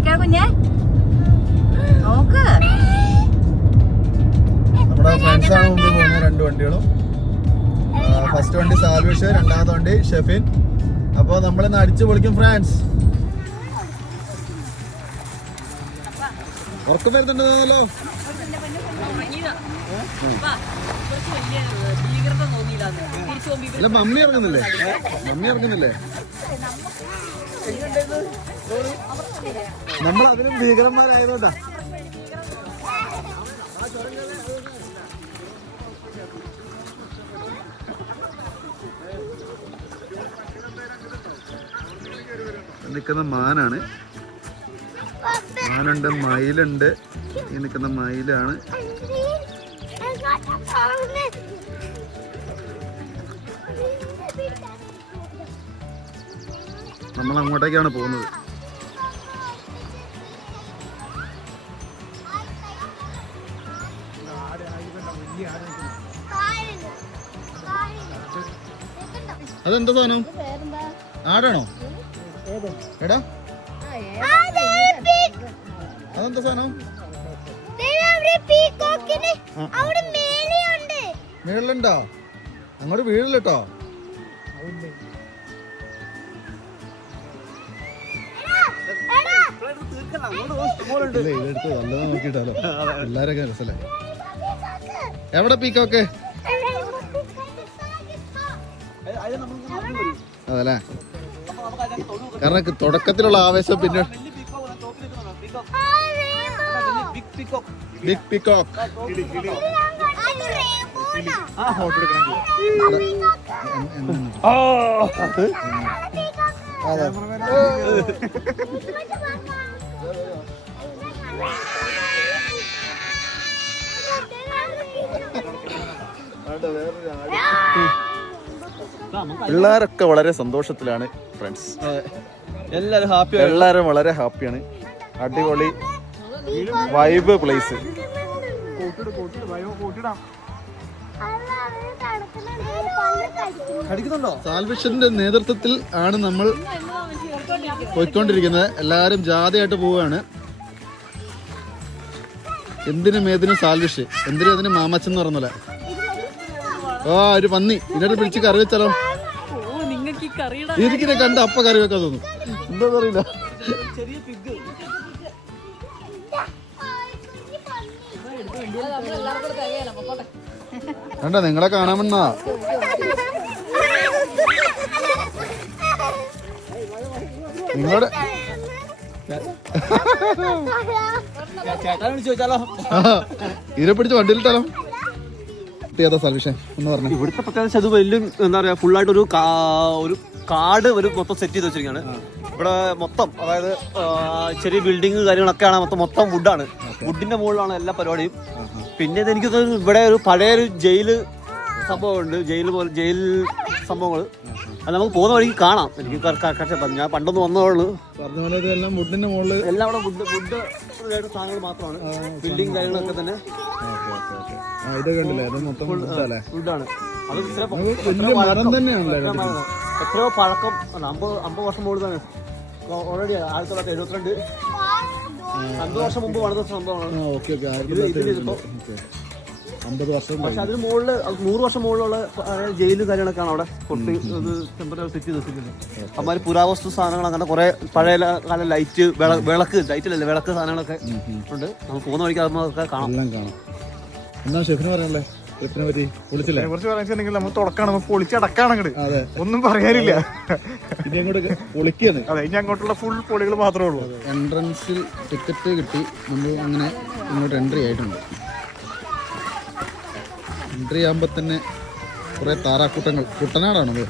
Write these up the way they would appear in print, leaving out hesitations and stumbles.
നോക്കിക്കാ കുഞ്ഞെ, നോക്ക്. നമ്മുടെ ഫ്രണ്ട്സാണ് മുമ്പിൽ പോകുന്നത്, 2 വണ്ടികളും. ഫസ്റ്റ് വണ്ടി സാൽവിഷ്, രണ്ടാമത്തെ വണ്ടി ഷെഫിൻ. അപ്പോൾ നമ്മളിന്ന് അടിച്ചു പൊളിക്കും ഫ്രാൻസ്. ഉറക്കം വരുന്നുണ്ടല്ലോ. അല്ല മമ്മി ഇറങ്ങുന്നില്ലേ? നമ്മൾ അതിലും ഭീകരന്മാരായതുകൊണ്ടാ. നിൽക്കുന്ന മാനാണ്. മാനുണ്ട്, മയിലുണ്ട്. ഈ നിൽക്കുന്ന മയിലാണ്. നമ്മൾ അങ്ങോട്ടേക്കാണ് പോകുന്നത്. അതെന്താ സാധനം? ആടാണോ? എടാ അതെന്താ സാധനം? മേളിലുണ്ടോ? അങ്ങോട്ട് വീഴില്ലട്ടോ. ഇതെടുത്ത് നല്ലതാ നോക്കിട്ടാലോ, എല്ലാരൊക്കെ രസല്ലേ. എവിടെ പീക്കോക്കെ? അതല്ലേ, കാരണം തുടക്കത്തിലുള്ള ആവേശം പിന്നെ. Big peacock. പിള്ളേരൊക്കെ വളരെ സന്തോഷത്തിലാണ് ഫ്രണ്ട്സ്. എല്ലാരും വളരെ ഹാപ്പിയാണ്. അടിപൊളി വൈബ് പ്ലേസ്. സാൽവേഷന്റെ നേതൃത്വത്തിൽ ആണ് നമ്മൾ പോയിക്കൊണ്ടിരിക്കുന്നത്. എല്ലാരും ജാഥയായിട്ട് പോവുകയാണ്. എന്തിനും ഏതിനും സാൽവിഷ്, എന്തിനും അതിന് മാമച്ചൻ എന്ന് പറഞ്ഞല്ലേ. ഒരു പന്നി ഇതിനോട് പിടിച്ച് കറി വെച്ചാലോ? ഇതിനെ കണ്ട അപ്പ കറി വെക്കാൻ തോന്നും. എന്താ അറിയില്ല. കണ്ട നിങ്ങളെ കാണാമെന്നാ. നിങ്ങളുടെ ഇതിനെ പിടിച്ച് വണ്ടിയിലിട്ടാലോ? ഇവിടുത്തെ പ്രത്യേകത അത് വലിയ എന്താ പറയാ, ഫുള്ളായിട്ട് ഒരു കാട് മൊത്തം സെറ്റ് ചെയ്ത് വെച്ചിരിക്കുകയാണ്. ഇവിടെ മൊത്തം അതായത് ചെറിയ ബിൽഡിങ് കാര്യങ്ങളൊക്കെയാണ്. മൊത്തം വുഡാണ്. വുഡിന്റെ മുകളിലാണ് എല്ലാ പരിപാടിയും. പിന്നെ എനിക്ക് ഇവിടെ ഒരു പഴയൊരു ജയില് സംഭവമുണ്ട്. ജയിൽ സംഭവങ്ങൾ അത് നമുക്ക് പോകുന്ന വഴിക്ക് കാണാം. എനിക്ക് ഞാൻ പണ്ടൊന്ന് വന്നതുള്ളൂ. എല്ലാം ഇവിടെ വുഡ് സാധനങ്ങൾ മാത്രമാണ്. ബിൽഡിങ് കാര്യങ്ങളൊക്കെ തന്നെ വുഡാണ്. അത് എത്രയോ പഴക്കം, 50 വർഷം മുകളിൽ തന്നെ. ഓൾറെഡി 1972 50 വർഷം മുമ്പ് വളർന്ന സംഭവമാണ്. പക്ഷെ അതിന് മുകളില് 100 വർഷം മുകളിലുള്ള ജയിലും കാര്യങ്ങളൊക്കെയാണ് അവിടെ ടെമ്പററി സെറ്റ് ചെയ്ത്. അമ്മാതിരി പുരാവസ്തു സാധനങ്ങൾ, അങ്ങനെ കുറെ പഴയ കാല ലൈറ്റ്, ലൈറ്റിലല്ലേ വിളക്ക് സാധനങ്ങളൊക്കെ ഉണ്ട്. നമുക്ക് പോകുന്ന വഴിക്ക് അതൊക്കെ കാണാം. എന്താ ഷെഫിന് പറയാനുള്ളത്? നമ്മൾ തുടക്കാണ്, പൊളിച്ചടക്കാണ്. ഒന്നും പറയാനില്ല. ഇനി അങ്ങോട്ട് പൊളിക്കാണ്. അതെ, ഇനി അങ്ങോട്ടുള്ള ഫുൾ പൊളികൾ മാത്രമേ ഉള്ളൂ. എൻട്രൻസിൽ ടിക്കറ്റ് കിട്ടി. നമ്മൾ അങ്ങനെ ഇങ്ങോട്ട് എൻട്രി ആയിട്ടുണ്ട്. എൻട്രി ആകുമ്പോൾ തന്നെ കുറേ താറാക്കൂട്ടങ്ങൾ. കുട്ടനാടാണത്.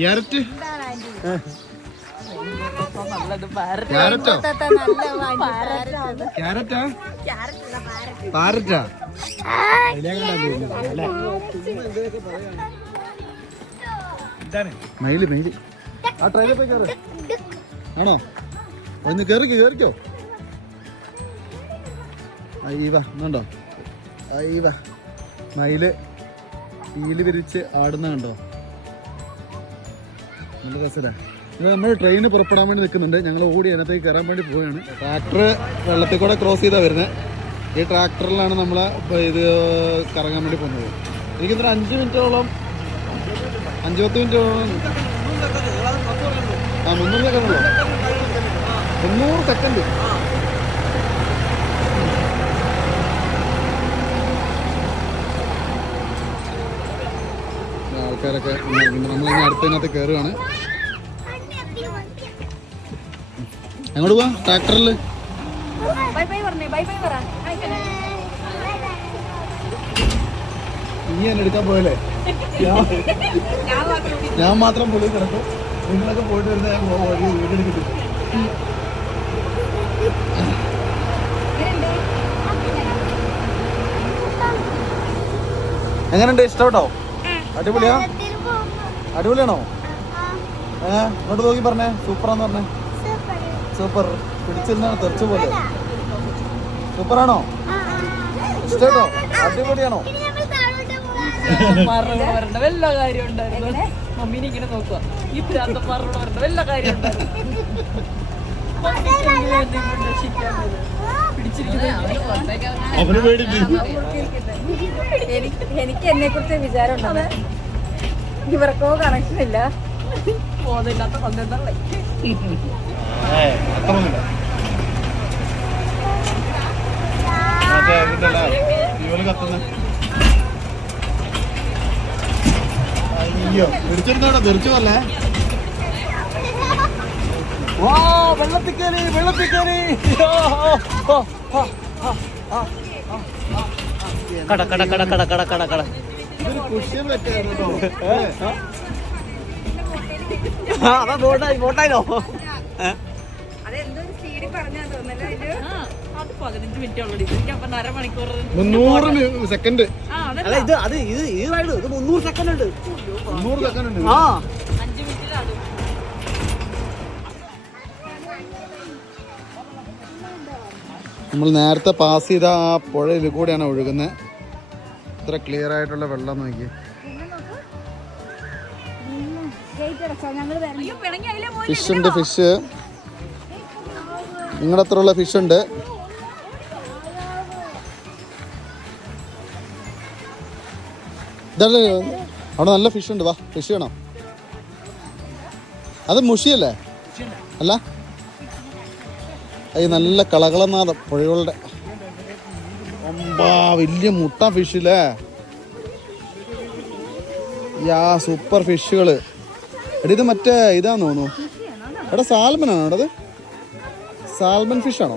ക്യാരറ്റ് എന്താണ് ആന്റി? ക്യാരറ്റോ ക്യാരറ്റാ? ക്യാരറ്റാ പാരറ്റാ മയില് മയില് ആ ട്രെയിനിൽ പോയി കയറ് ആണോ ഒന്ന് കേറിക്കോ അയ്യവാ എന്നുണ്ടോ അയ്യവാ മയില് ഈല് വിരിച്ച് ആടുന്ന കണ്ടോ നല്ല രസരാ ഇത് നമ്മൾ ട്രെയിന് പുറപ്പെടാൻ വേണ്ടി നിൽക്കുന്നുണ്ട് ഞങ്ങൾ ഓടി അതിനകത്തേക്ക് കയറാൻ വേണ്ടി പോവുകയാണ് ട്രാക്ടർ വെള്ളത്തിൽ കൂടെ ക്രോസ് ചെയ്താൽ വരുന്നത് ഈ ട്രാക്ടറിലാണ് നമ്മൾ ഇത് കറങ്ങാൻ വേണ്ടി പോകുന്നത് എനിക്കിന്നൊരു 5 മിനിറ്റോളം 5-10 മിനിറ്റോളം 300 സെക്കൻഡുള്ളൂ 300 സെക്കൻഡ് ആൾക്കാരൊക്കെ നമ്മളിങ്ങനെ അടുത്തതിനകത്ത് കയറുകയാണ് എങ്ങോട്ട് പോവാ ട്രാക്ടറിൽ ബൈ ബൈ പറഞ്ഞേ ബൈ ബൈ പറ ഇനി എന്നെ എടുക്കാൻ പോയല്ലേ ഞാൻ മാത്രം പുള്ളി കിടക്കും നിങ്ങളൊക്കെ പോയിട്ട് വരുന്ന ഞാൻ വീടെടുക്കില്ല എങ്ങനെയുണ്ട് ഇഷ്ടപ്പെട്ടോ അടിപൊളിയാ അടിപൊളിയാണോ ഇങ്ങോട്ട് നോക്കി പറഞ്ഞേ സൂപ്പറാന്ന് പറഞ്ഞേ സൂപ്പർ പിടിച്ചിരുന്നാണ് തെറിച്ചു പോലെ സൂപ്പറാണോ ഇഷ്ടപ്പെട്ടോ അടിപൊളിയാണോ വല്ല കാര്യം ഉണ്ടായിരുന്നു മമ്മീനെ ഇങ്ങനെ നോക്കുക ഈ ഭ്രാന്തന്മാരോട് വരേണ്ട വല്ല കാര്യം എനിക്ക് എന്നെ കുറിച്ച് വിചാരം ഉണ്ടോ ഇവർക്കോ കണക്ഷൻ ഇല്ല ബോധമില്ലാത്ത പന്ത്രണ്ടല്ലേ അയ്യോ പിടിച്ചിരുന്നോടാ തെറിച്ചു പോലെ വെള്ളത്തിക്കേറി കട കട കട കട കട കട കട അതാ ബോട്ടായില്ലോ അതെന്തൊരു സ്പീഡിൽ പറഞ്ഞാ തോന്നല്ലേ അത് 15 മിനിറ്റ് ഉള്ളൂ എനിക്ക് അപ്പം 1/2 മണിക്കൂർ 300 സെക്കൻഡ് അല്ല ഇത് റൈഡ് ഇത് 300 സെക്കൻഡ് ഉണ്ട് 300 സെക്കൻഡ് ഉണ്ട് ആ 5 മിനിറ്റിലാണ് നമ്മൾ നേരത്തെ പാസ് ചെയ്ത ആ പുഴയിൽ കൂടെയാണ് ഒഴുകുന്നത് ഇത്ര ക്ലിയർ ആയിട്ടുള്ള വെള്ളം നോക്കി ഫിഷ് ഉണ്ട് ഫിഷ് നിങ്ങളുടെ അത്ര ഉള്ള ഫിഷ് ഉണ്ട് ഇതല്ലേ അവിടെ നല്ല ഫിഷ് ഉണ്ട് വാ ഫിഷ് വേണം അത് മുഷിയല്ലേ അല്ല ഈ നല്ല കളകളനാഥം പുഴകളുടെ വലിയ മുട്ട ഫിഷില്ലേ യാ സൂപ്പർ ഫിഷുകള് എടി ഇത് മറ്റേ ഇതാന്ന് തോന്നുന്നു എടാ സാൽമനാണോ അത് സാൽമൺ ഫിഷ് ആണോ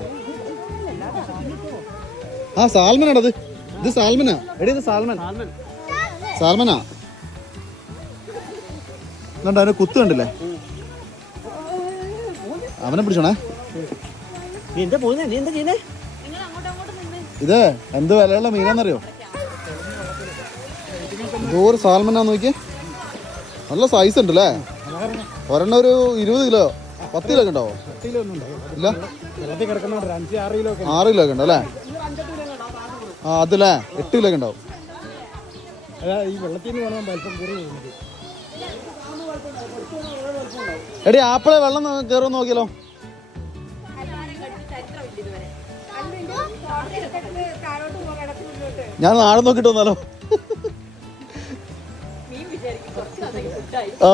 ആ സാൽമനാണത് ഇത് സാൽമനാ എടി ഇത് സാൽമനാ എന്നിട്ട് അതിന് കുത്ത് കണ്ടില്ലേ അവനെ പിടിച്ചോണേ നീ എന്താ ചെയ്യുന്നേ ഇത് എന്ത് വിലയുള്ള മീനാന്നറിയോ ഇതൊരു സാൽമനാന്ന് നോക്കിയേ നല്ല സൈസ് ഉണ്ട് അല്ലേ ഒരെണ്ണം ഒരു 20 കിലോ 10 കിലോ ഒക്കെ ഉണ്ടാവോ ഇല്ല 6 കിലോ ഒക്കെ ഉണ്ടോ അല്ലേ ആ അതല്ലേ 8 കിലോ ഒക്കെ ഉണ്ടാവും എടി ആപ്പിളെ വെള്ളം കയറുമെന്ന് നോക്കിയാലോ ഞാൻ നാളെ നോക്കിട്ട് വന്നാലോ ആ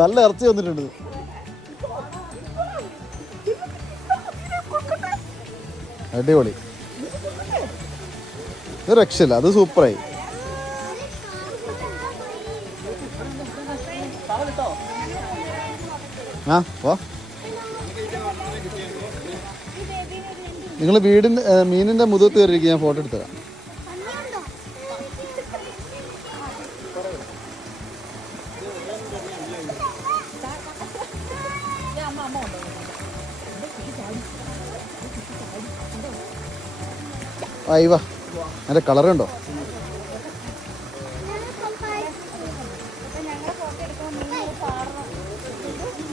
നല്ല ഇറച്ചി വന്നിട്ടുണ്ട് അടിപൊളി ഇത് രക്ഷയില്ല അത് സൂപ്പറായി ആ വാ നിങ്ങൾ വീടിന്റെ മീനിന്റെ മുഖത്ത് കയറിയിരിക്കും ഞാൻ ഫോട്ടോ എടുത്തരാം അയ്യവാ അതിന്റെ കളർ ഉണ്ടോ?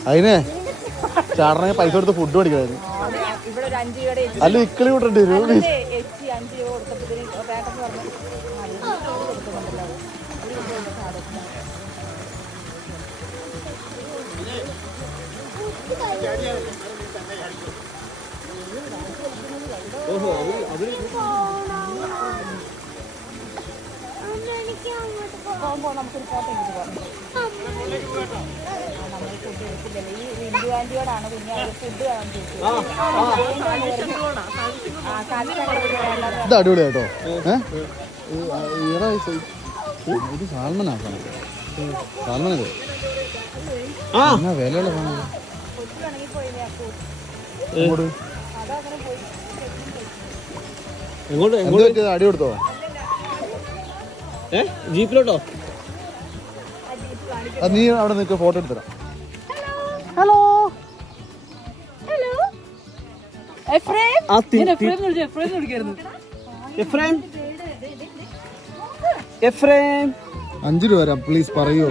അതിനെ ചാടനെ പൈസ കൊടുത്ത് ഫുഡ് മേടിക്കണായിരുന്നു. ഇവിടെ ഒരു 5 രൂപയുടെ അല്ല ഇക്കളി വിട്ടിട്ട് വരും. 5 രൂപ കൊടുത്തപ്പോഴത്തേന് വേണ്ടെന്ന് പറഞ്ഞു. കൊടുക്കുന്നുണ്ടല്ലോ. പോകുമ്പോൾ നമുക്കൊരു ഫോട്ടോ എടുത്ത് പോകാം. നമ്മൾ ഫുഡ് എടുത്തില്ലല്ലോ. ഈ വിന്ദു ആന്റിയോടാണ് കുഞ്ഞ് ഫുഡ് കാണാൻ ചോദിച്ചത്. ഇത് അടിപൊളിയാട്ടോ. ഇത് സാൽമനാക്കണം. സാൽമനത് എന്നാ വിലയുള്ള സാധനം. അടി കൊടുത്തോ? ജീപ്പിലോട്ടോ? അത് നീ അവിടെ നിൽക്കുക, ഫോട്ടോ എടുത്തരാം. എഫ്രേം 5 രൂപ വരാം പ്ലീസ് പറയൂ.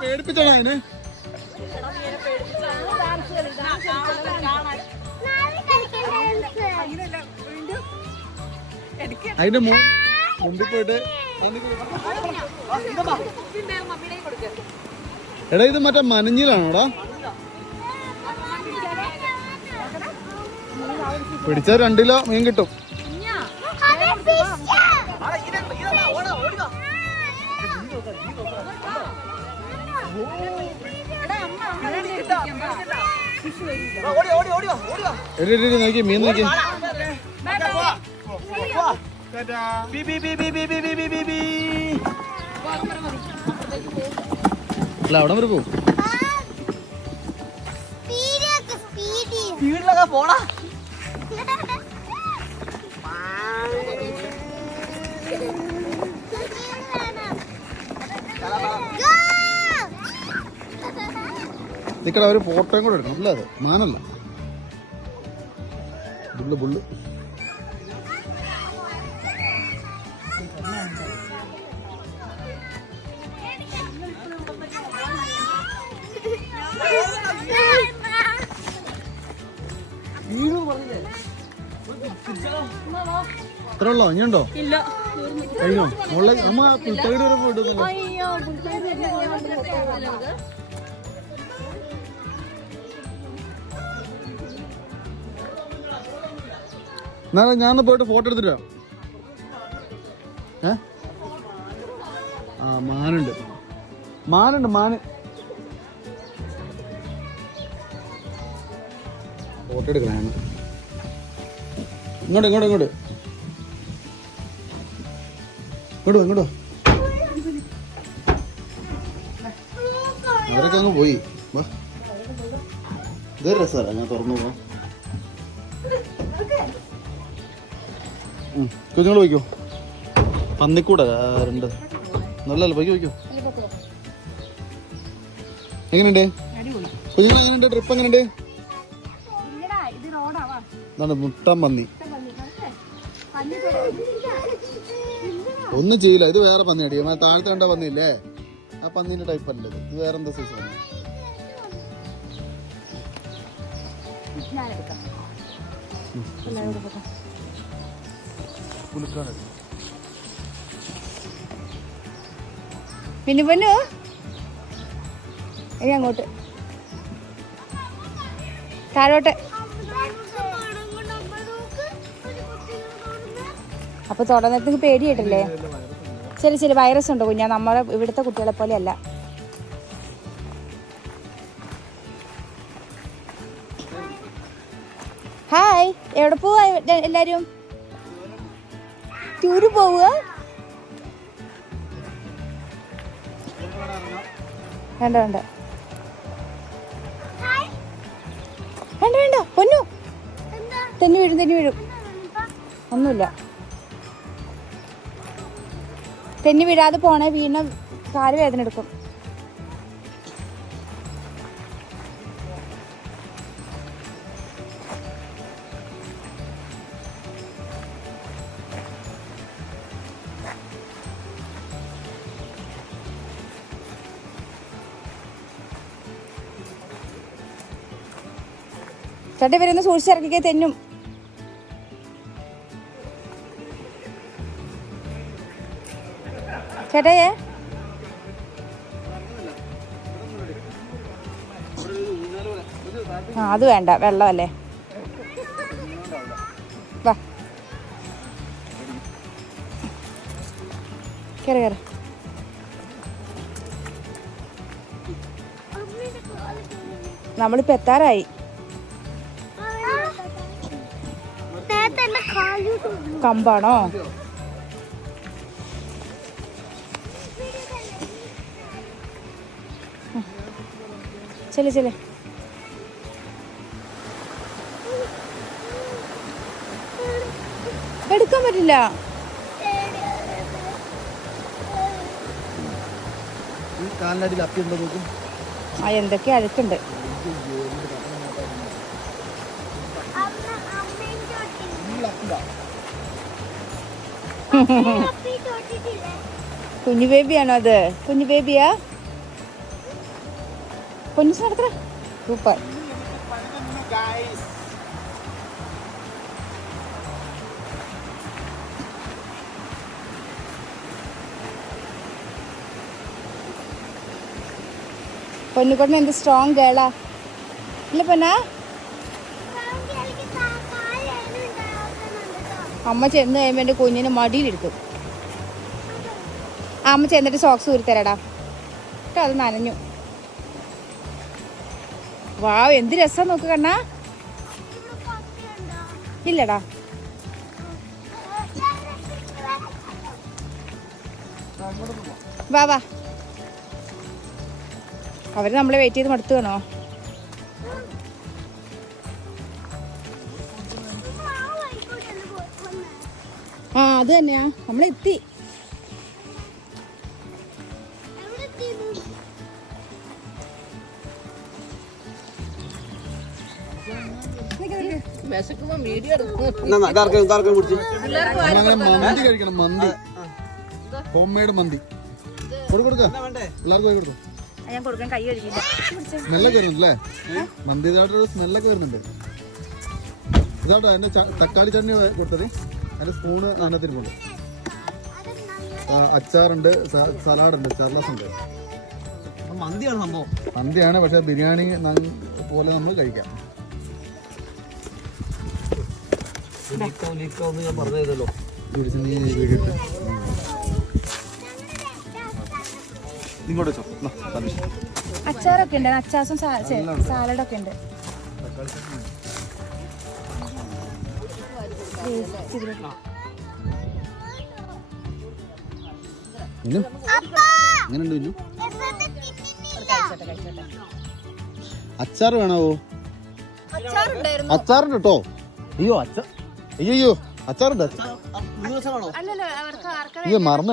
പേടിപ്പിച്ചോളാ അതിന്. അതിന്റെ മുമ്പിൽ പോയിട്ട് എടാ ഇത് മറ്റേ മനഞ്ഞിലാണോടാ? പിടിച്ചാൽ 2 കിലോ മീൻ കിട്ടും. നോക്കി മീൻ നോക്കി. അല്ല അവിടെ വരെ പോവും. സ്പീഡിലൊക്കെ പോടാ. നിക്കട ഒരു ഫോട്ടോയും കൂടെ എടുക്കണം. അല്ല അത് മാനല്ല, ബുള്ള് ബുള്ള്. ഇത്ര ഉള്ളോ? ഇനിയുണ്ടോ? കഴിഞ്ഞോ? മുള്ള നമ്മ പുൽത്തകട് വരെ പോയിട്ടൊന്നുമില്ല. എന്നാലും ഞാൻ പോയിട്ട് ഫോട്ടോ എടുത്തിട്ടാ. ആ മാനുണ്ട്, മാനുണ്ട്, മാന്. ഫോട്ടോ എടുക്കണേ. ഇങ്ങോട്ട് ഇങ്ങോട്ട് ഇങ്ങോട്ട് ഇങ്ങോട്ട് ഇങ്ങോട്ടോ. അവരൊക്കെ അങ്ങ് പോയി. ഇതൊരു രസമല്ല, ഞാൻ തുറന്നു പോകാം. കുഞ്ഞുങ്ങൾ വയ്ക്കോ. പന്നിക്കൂടെ 2 നല്ലല്ലോ. വയ്ക്കോ വയ്ക്കോ. എങ്ങനെയുണ്ട് കുഞ്ഞുങ്ങൾ? എങ്ങനെയുണ്ട് ട്രിപ്പ്? എങ്ങനെയുണ്ട്? എന്താണ് മുട്ടൻ പന്നി? ഒന്നും ചെയ്യില്ല. ഇത് വേറെ പന്നി അടി. താഴത്തെ കണ്ട പന്നിയില്ലേ, ആ പന്നീന്റെ ടൈപ്പ് അല്ലേ ഇത്. ഇത് വേറെ എന്താ സൈസ് പന്നി? പിന്നെ പൊന്നു ഇനി അങ്ങോട്ട് താഴോട്ട്. അപ്പൊ തുടങ്ങുന്നതിന് പേടിയായിട്ടല്ലേ? ശരി ശരി, വൈറസ് ഉണ്ടോ കുഞ്ഞാ? നമ്മളെ ഇവിടുത്തെ കുട്ടികളെ പോലെ അല്ല. ഹായ്, എവിടെ പോവാ എല്ലാരും? ടൂറ് പോവുക? വേണ്ട വേണ്ട വേണ്ട വേണ്ട പൊന്നു. തെന്നി വീഴും. ഒന്നുമില്ല. തെന്നി വീഴാതെ പോണേ, വീണ കാല് വേദന എടുക്കും. ചേട്ടാ ഇവരൊന്ന് സൂക്ഷിച്ചിറക്കിക്കേ, തെന്നും. ചേട്ടയെ ആ അത് വേണ്ട, വെള്ളമല്ലേ. വാ കേറ് കേറ്. നമ്മളിപ്പോ എത്താറായി. കമ്പാണോ? ചെല്ല് എടുക്കാൻ പറ്റില്ല. കാലിനടിയിൽ അപ്പിയുണ്ടോ നോക്കും. ആ എന്തൊക്കെ അഴുക്കുണ്ട്. കുഞ്ഞു ബേബിയാണോ അത്? കുഞ്ഞു ബേബിയാ? പൊന്നിച്ച് നടക്കറ. സൂപ്പർ. പൊന്നുകൊണ്ടിന് എന്ത് സ്ട്രോങ് ഗേളാ ഇല്ല പൊന്നാ. അമ്മ ചെന്ന് കഴിയുമ്പോൾ എൻ്റെ കുഞ്ഞിന് മടിയിലെടുക്കും. അമ്മ ചെന്നിട്ട് സോക്സ് ഊരിത്തരാടാ കേട്ടോ. അത് നനഞ്ഞു. വാവ് എന്ത് രസം നോക്ക് കണ്ണാ. ഇല്ലടാ വാ. അവര് നമ്മളെ വെയിറ്റ് ചെയ്ത് മടുത്തു വേണോ? ആ അത് തന്നെയാ, നമ്മളെത്തി. മന്തി കഴിക്കണം. മന്തി, ഹോം മെയ്ഡ് മന്തി. കൊടുക്ക എല്ലാവർക്കും പോയി കൊടുക്കും. ഞാൻ കൊടുക്കാൻ കൈ കഴിക്കില്ല. സ്മെല്ലൊക്കെ വരുന്നുണ്ടല്ലേ? മന്തി ഇതായിട്ടൊരു സ്മെല്ലൊക്കെ വരുന്നുണ്ട്. ഇതാട്ടോ അതിന്റെ തക്കാളി ചട്നി കൊടുത്തത്. അതിന്റെ സ്പൂണ് അതിനകത്തിരിപ്പുണ്ട്. അച്ചാറുണ്ട്, സലാഡുണ്ട്, ചർലസ് ഉണ്ട്. മന്തിയാണ് സംഭവം. മന്തിയാണ്, പക്ഷെ ബിരിയാണി പോലെ നമ്മൾ കഴിക്കാം. ഞാൻ പറഞ്ഞല്ലോ. ഇങ്ങോട്ട് വെച്ചോ. അച്ചാറൊക്കെ ഉണ്ട്. അച്ചാസും സാലഡൊക്കെ ഉണ്ട്. അച്ചാർ വേണോ? അച്ചാറുണ്ട് കേട്ടോ. അയ്യോ അച്ചാറുണ്ട്. അല്ലല്ലോ അവർക്ക് മറന്നു.